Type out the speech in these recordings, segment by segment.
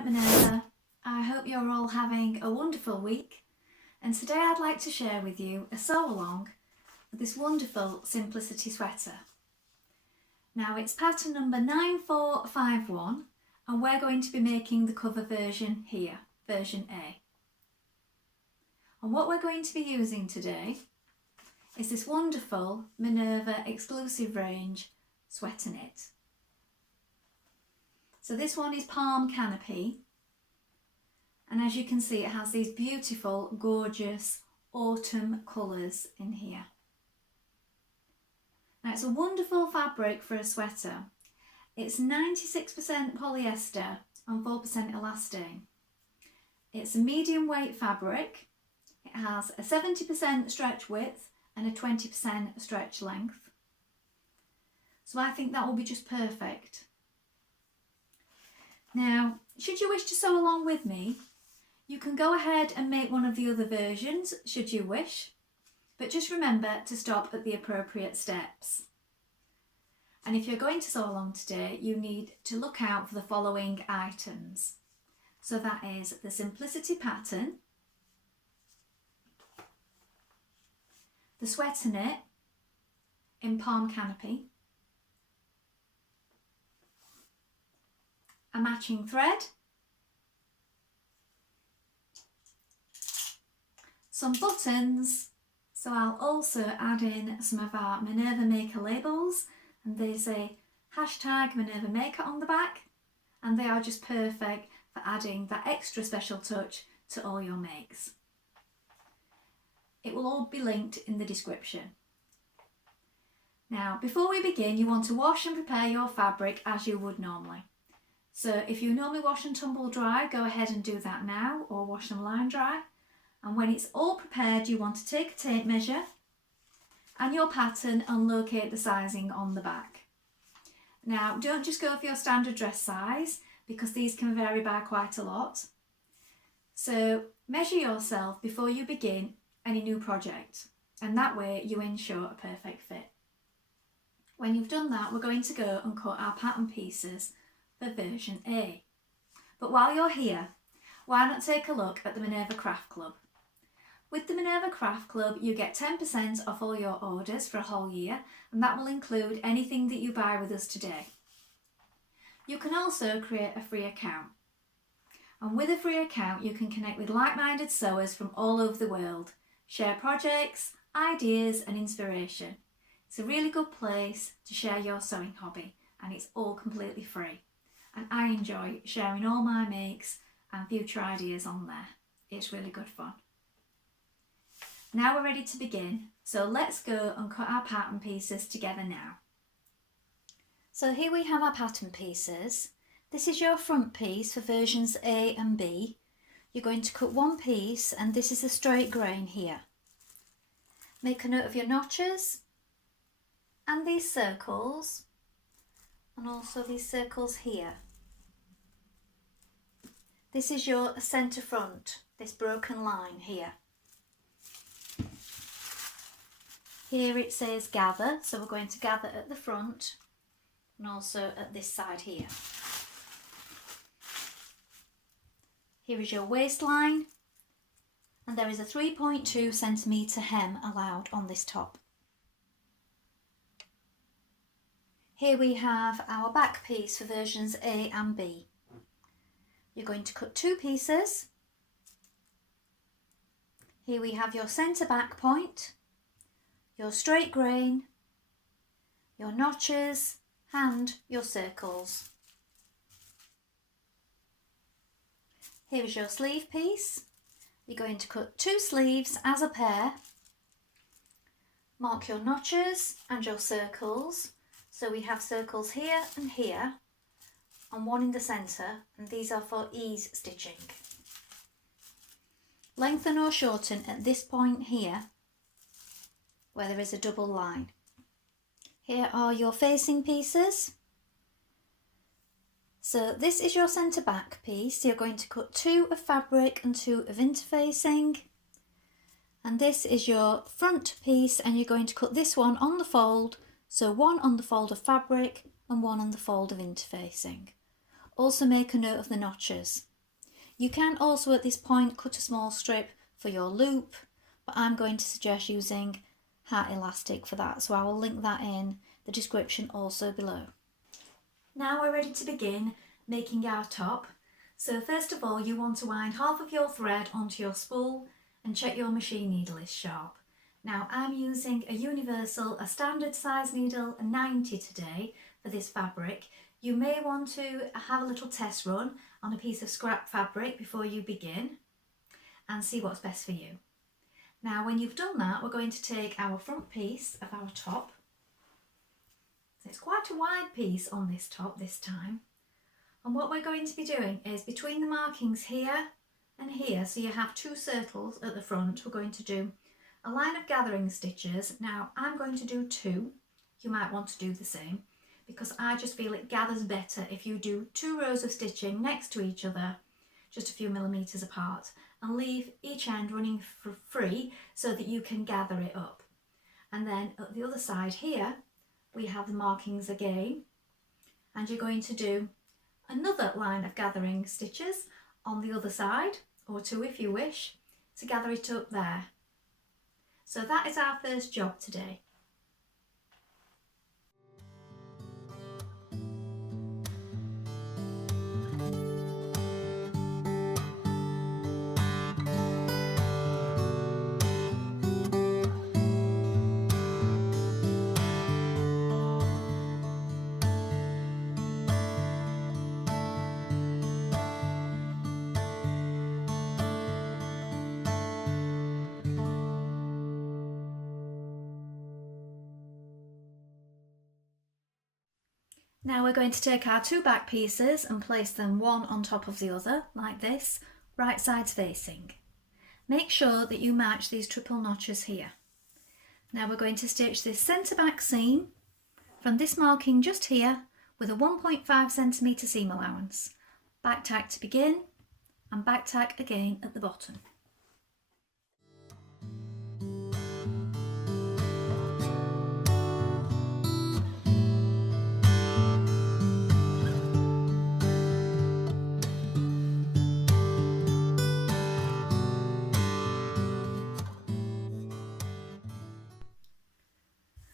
at Minerva. I hope you're all having a wonderful week, and today I'd like to share with you a sew along with this wonderful Simplicity sweater. Now it's pattern number 9451 and we're going to be making the cover version here, version A. And what we're going to be using today is this wonderful Minerva exclusive range sweater knit. So this one is Palm Canopy, and as you can see it has these beautiful gorgeous autumn colours in here. Now it's a wonderful fabric for a sweater. It's 96% polyester and 4% elastane. It's a medium weight fabric. It has a 70% stretch width and a 20% stretch length. So I think that will be just perfect. Now, should you wish to sew along with me, you can go ahead and make one of the other versions should you wish, but just remember to stop at the appropriate steps. And if you're going to sew along today, you need to look out for the following items. So that is the Simplicity pattern, the sweater knit in Palm Canopy, a matching thread, some buttons, so I'll also add in some of our Minerva Maker labels, and they say hashtag Minerva Maker on the back, and they are just perfect for adding that extra special touch to all your makes. It will all be linked in the description. Now, before we begin, you want to wash and prepare your fabric as you would normally. So if you normally wash and tumble dry, go ahead and do that now, or wash and line dry. And when it's all prepared, you want to take a tape measure and your pattern and locate the sizing on the back. Now, don't just go for your standard dress size because these can vary by quite a lot. So measure yourself before you begin any new project, and that way you ensure a perfect fit. When you've done that, we're going to go and cut our pattern pieces for version A. But while you're here, why not take a look at the Minerva Craft Club? With the Minerva Craft Club, you get 10% off all your orders for a whole year, and that will include anything that you buy with us today. You can also create a free account. And with a free account, you can connect with like-minded sewers from all over the world, share projects, ideas and inspiration. It's a really good place to share your sewing hobby, and it's all completely free. And I enjoy sharing all my makes and future ideas on there. It's really good fun. Now we're ready to begin, so let's go and cut our pattern pieces together now. So here we have our pattern pieces. This is your front piece for versions A and B. You're going to cut one piece, and this is the straight grain here. Make a note of your notches and these circles, and also these circles here. This is your centre front, this broken line here. Here it says gather, so we're going to gather at the front and also at this side here. Here is your waistline, and there is a 3.2 centimetre hem allowed on this top. Here we have our back piece for versions A and B. You're going to cut two pieces. Here we have your centre back point, your straight grain, your notches and your circles. Here is your sleeve piece. You're going to cut two sleeves as a pair. Mark your notches and your circles. So we have circles here and here, and one in the centre, and these are for ease stitching. Lengthen or shorten at this point here, where there is a double line. Here are your facing pieces. So this is your centre back piece. You're going to cut two of fabric and two of interfacing. And this is your front piece, and you're going to cut this one on the fold. So one on the fold of fabric and one on the fold of interfacing. Also make a note of the notches. You can also at this point cut a small strip for your loop, but I'm going to suggest using heart elastic for that, so I will link that in the description also below. Now we're ready to begin making our top. So first of all, you want to wind half of your thread onto your spool and check your machine needle is sharp. Now I'm using a universal, a standard size needle, a 90 today for this fabric. You may want to have a little test run on a piece of scrap fabric before you begin and see what's best for you. Now when you've done that, we're going to take our front piece of our top. So it's quite a wide piece on this top this time. And what we're going to be doing is between the markings here and here, so you have two circles at the front, we're going to do a line of gathering stitches. Now I'm going to do 2. You might want to do the same, because I just feel it gathers better if you do 2 rows of stitching next to each other, just a few millimetres apart, and leave each end running for free so that you can gather it up. And then at the other side here, we have the markings again, and you're going to do another line of gathering stitches on the other side, or 2 if you wish, to gather it up there. So that is our first job today. Now we're going to take our 2 back pieces and place them one on top of the other, like this, right sides facing. Make sure that you match these triple notches here. Now we're going to stitch this centre back seam from this marking just here with a 1.5 centimetre seam allowance. Back tack to begin and back tack again at the bottom.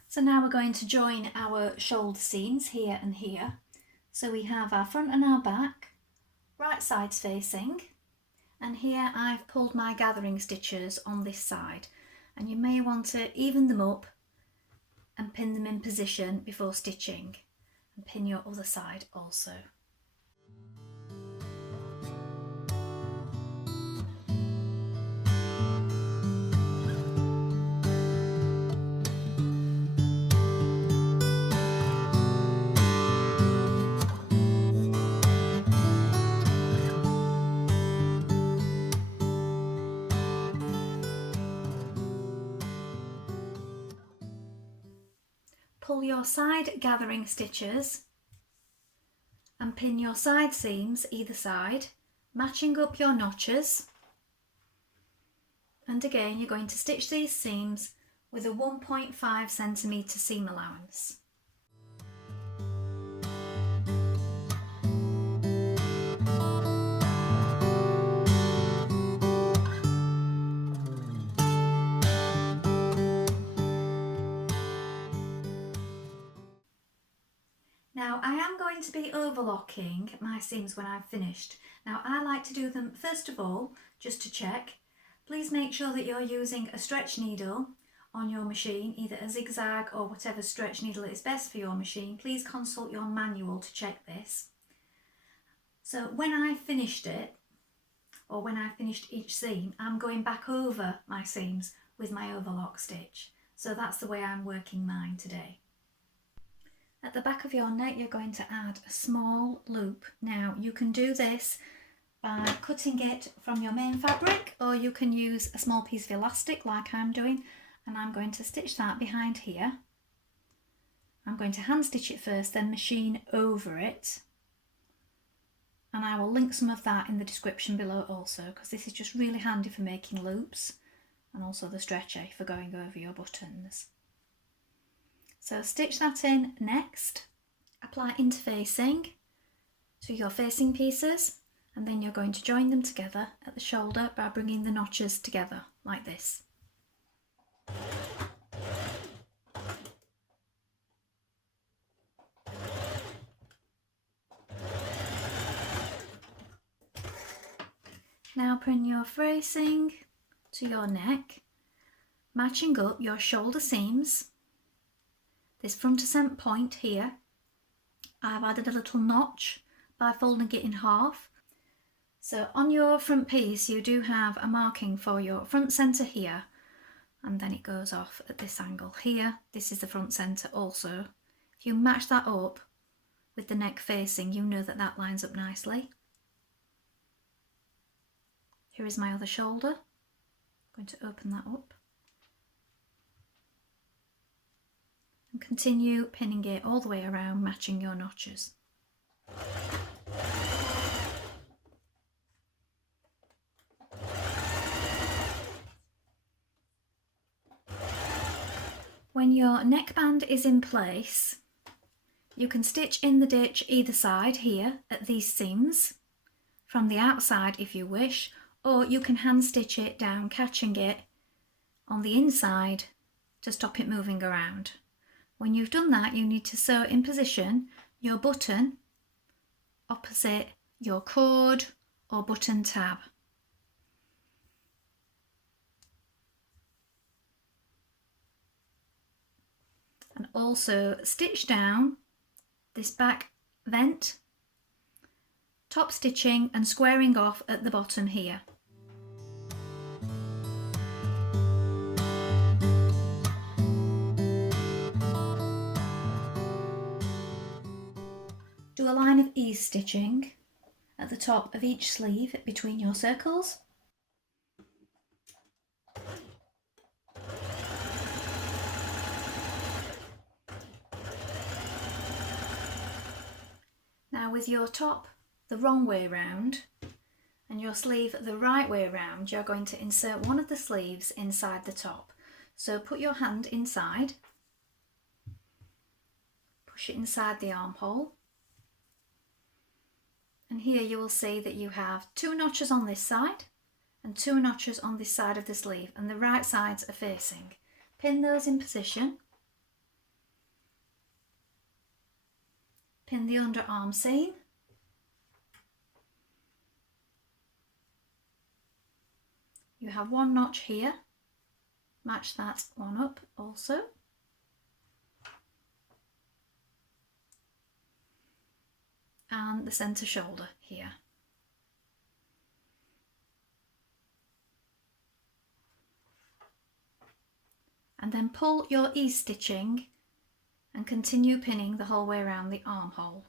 So now we're going to join our shoulder seams here and here. So we have our front and our back, right sides facing, and here I've pulled my gathering stitches on this side, and you may want to even them up and pin them in position before stitching, and pin your other side also. Pull your side gathering stitches and pin your side seams either side, matching up your notches. And again, you're going to stitch these seams with a 1.5 centimetre seam allowance. Now I am going to be overlocking my seams when I've finished. Now I like to do them first of all, just to check. Please make sure that you're using a stretch needle on your machine, either a zigzag or whatever stretch needle is best for your machine. Please consult your manual to check this. So when I finished it, or when I finished each seam, I'm going back over my seams with my overlock stitch. So that's the way I'm working mine today. At the back of your neck, you're going to add a small loop. Now you can do this by cutting it from your main fabric, or you can use a small piece of elastic like I'm doing, and I'm going to stitch that behind here. I'm going to hand stitch it first, then machine over it, and I will link some of that in the description below also, because this is just really handy for making loops, and also the stretcher for going over your buttons. So stitch that in next, apply interfacing to your facing pieces, And then you're going to join them together at the shoulder by bringing the notches together like this. Now pin your facing to your neck, matching up your shoulder seams. This front ascent point here, I've added a little notch by folding it in half. So on your front piece you do have a marking for your front centre here, and then it goes off at this angle here. This is the front centre also. If you match that up with the neck facing, you know that that lines up nicely. Here is my other shoulder. I'm going to open that up and continue pinning it all the way around, matching your notches. When your neckband is in place, you can stitch in the ditch either side here at these seams from the outside if you wish, or you can hand stitch it down, catching it on the inside to stop it moving around. When you've done that, you need to sew in position your button opposite your cord or button tab. And also stitch down this back vent, top stitching and squaring off at the bottom here. Do a line of ease stitching at the top of each sleeve between your circles. Now with your top the wrong way round and your sleeve the right way round, you're going to insert one of the sleeves inside the top. So put your hand inside, push it inside the armhole, and here you will see that you have 2 notches on this side and 2 notches on this side of the sleeve, and the right sides are facing. Pin those in position. Pin the underarm seam. You have 1 notch here, match that one up also. And the centre shoulder here. And then pull your ease stitching and continue pinning the whole way around the armhole.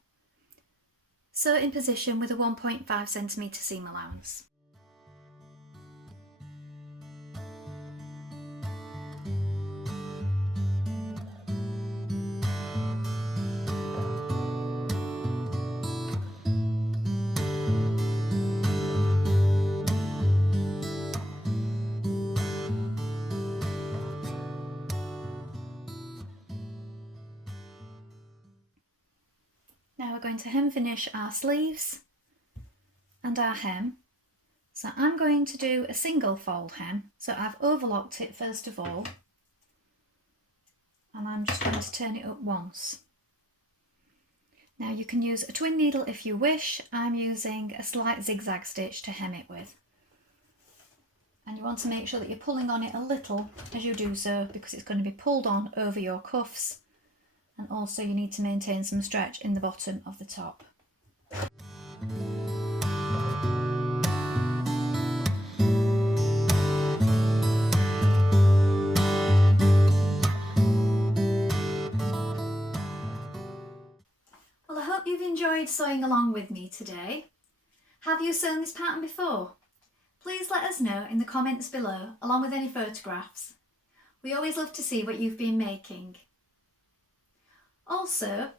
Sew in position with a 1.5 centimetre seam allowance. Now we're going to hem finish our sleeves and our hem. So I'm going to do a single fold hem. So I've overlocked it first of all, and I'm just going to turn it up once. Now you can use a twin needle if you wish. I'm using a slight zigzag stitch to hem it with. And you want to make sure that you're pulling on it a little as you do so, because it's going to be pulled on over your cuffs. And also you need to maintain some stretch in the bottom of the top. Well, I hope you've enjoyed sewing along with me today. Have you sewn this pattern before? Please let us know in the comments below, along with any photographs. We always love to see what you've been making. Also,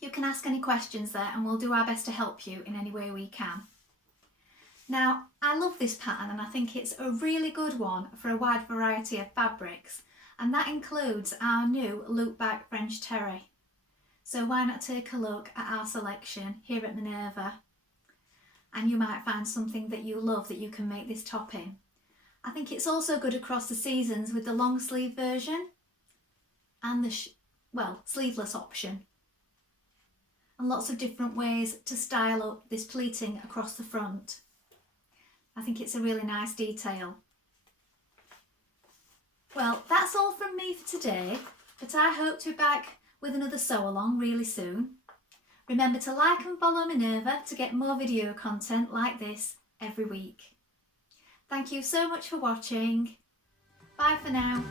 you can ask any questions there and we'll do our best to help you in any way we can. Now, I love this pattern and I think it's a really good one for a wide variety of fabrics, and that includes our new loop back French terry. So why not take a look at our selection here at Minerva. and you might find something that you love that you can make this top in. I think it's also good across the seasons with the long sleeve version and the sleeveless option. And lots of different ways to style up this pleating across the front. I think it's a really nice detail. Well, that's all from me for today, but I hope to be back with another sew along really soon. Remember to like and follow Minerva to get more video content like this every week. Thank you so much for watching. Bye for now.